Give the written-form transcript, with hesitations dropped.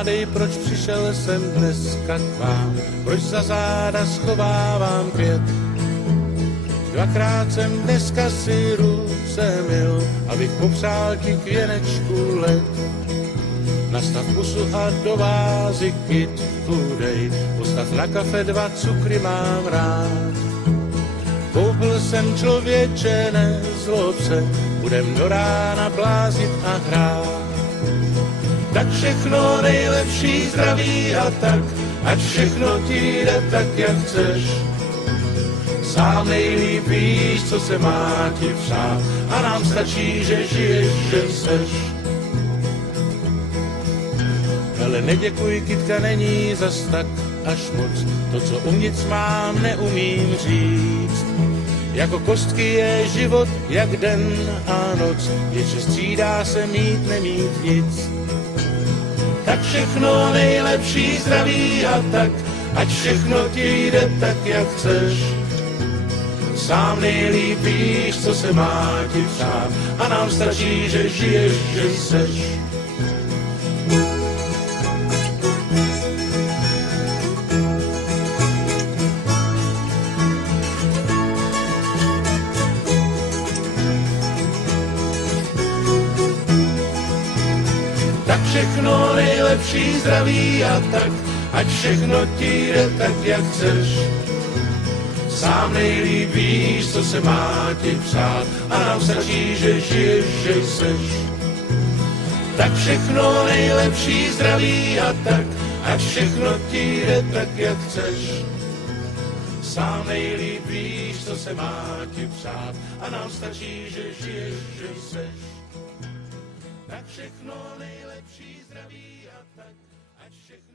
hádej, proč přišel jsem dneska k vám, proč za záda schovávám květ. Dvakrát jsem dneska si ruce myl, abych popřál ti k věnečku let. Nastav pusu a do vázy kytku dej, postav na kafe 2 cukry, mám rád. Koupil jsem člověče, nezlob se, budem do rána blázit a hrát. Tak všechno nejlepší, zdraví a tak, ať všechno ti jde tak, jak chceš. Sám nejlíp víš, co se má ti přát, a nám stačí, že žiješ, že seš. Ale neděkuj, kytka, není zas tak až moc, to, co uvnitř mám, neumím říct. Jako kostky je život, jak den a noc, jenže střídá se mít, nemít nic. Tak všechno nejlepší, zdraví a tak, ať všechno ti jde tak, jak chceš. Sám nejlíp víš, co se má ti přát, a nám stačí, že žiješ, že seš. Tak všechno nejlepší, zdraví a tak, ať všechno ti jde tak, jak chceš. Sám nejlíp víš, co se má ti přát, a nám stačí, že žiješ, že seš. Tak všechno nejlepší, zdraví a tak, ať všechno ti jde tak, jak chceš. Sám nejlíp víš, co se má ti přát, a nám stačí, že žiješ, že seš. Tak všechno nejlepší, zdraví a tak, ať všechno